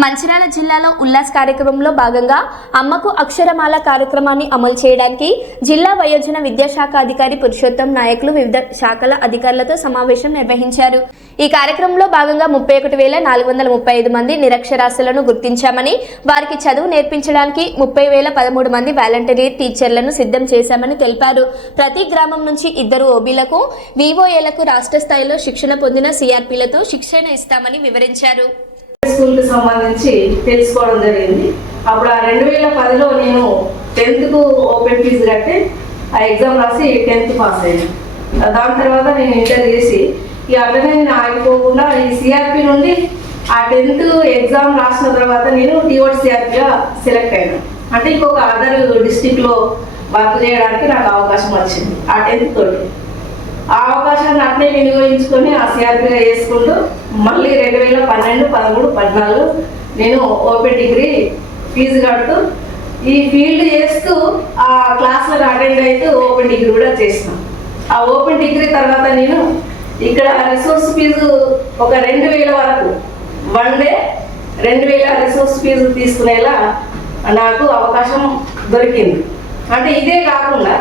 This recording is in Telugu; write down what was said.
మంచిర్యాల జిల్లాలో ఉల్లాస్ కార్యక్రమంలో భాగంగా అమ్మకు అక్షరమాల కార్యక్రమాన్ని అమలు చేయడానికి జిల్లా వయోజన విద్యాశాఖ అధికారి పురుషోత్తం నాయకులు వివిధ శాఖల అధికారులతో సమావేశం నిర్వహించారు. ఈ కార్యక్రమంలో భాగంగా ముప్పై ఒకటి వేల నాలుగు వందల ముప్పై ఐదు మంది నిరక్షరాస్యులను గుర్తించామని వారికి చదువు నేర్పించడానికి ముప్పై వేల పదమూడు మంది వాలంటరీ టీచర్లను సిద్ధం చేశామని తెలిపారు. ప్రతి గ్రామం నుంచి ఇద్దరు ఓబీలకు వివోఏలకు రాష్ట్ర స్థాయిలో శిక్షణ పొందిన సిఆర్పీలతో శిక్షణ ఇస్తామని వివరించారు. స్కూల్కి సంబంధించి తెలుసుకోవడం జరిగింది. అప్పుడు ఆ రెండు వేల పదిలో నేను టెన్త్కు ఓపెన్ ఫీజు కట్టి ఆ ఎగ్జామ్ రాసి టెన్త్ పాస్ అయ్యాను. దాని తర్వాత నేను ఇంటర్ చేసి ఇక అట్లనే నేను ఆగిపోకుండా ఈ సిఆర్పి నుండి ఆ టెన్త్ ఎగ్జామ్ రాసిన తర్వాత నేను టీఓడి సిఆర్పిగా సెలెక్ట్ అయ్యాను అంటే ఇంకొక అదర్ డిస్టిక్లో వర్క్ చేయడానికి నాకు అవకాశం వచ్చింది. ఆ టెన్త్ తోటి. ఆ అవకాశాన్ని అట్లే వినియోగించుకొని ఆ సిఆర్పిగా చేసుకుంటూ మళ్ళీ రెండు వేల పన్నెండు పదమూడు పద్నాలుగు నేను ఓపెన్ డిగ్రీ ఫీజు కడుతూ ఈ ఫీల్డ్ చేస్తూ ఆ క్లాసులకు అటెండ్ అవుతూ ఓపెన్ డిగ్రీ కూడా చేసినాం ఆ ఓపెన్ డిగ్రీ తర్వాత నేను ఇక్కడ రిసోర్స్ ఫీజు ఒక రెండు వేల వరకు వన్ డే రెండు వేల రిసోర్స్ ఫీజు తీసుకునేలా నాకు అవకాశం దొరికింది. అంటే ఇదే కాకుండా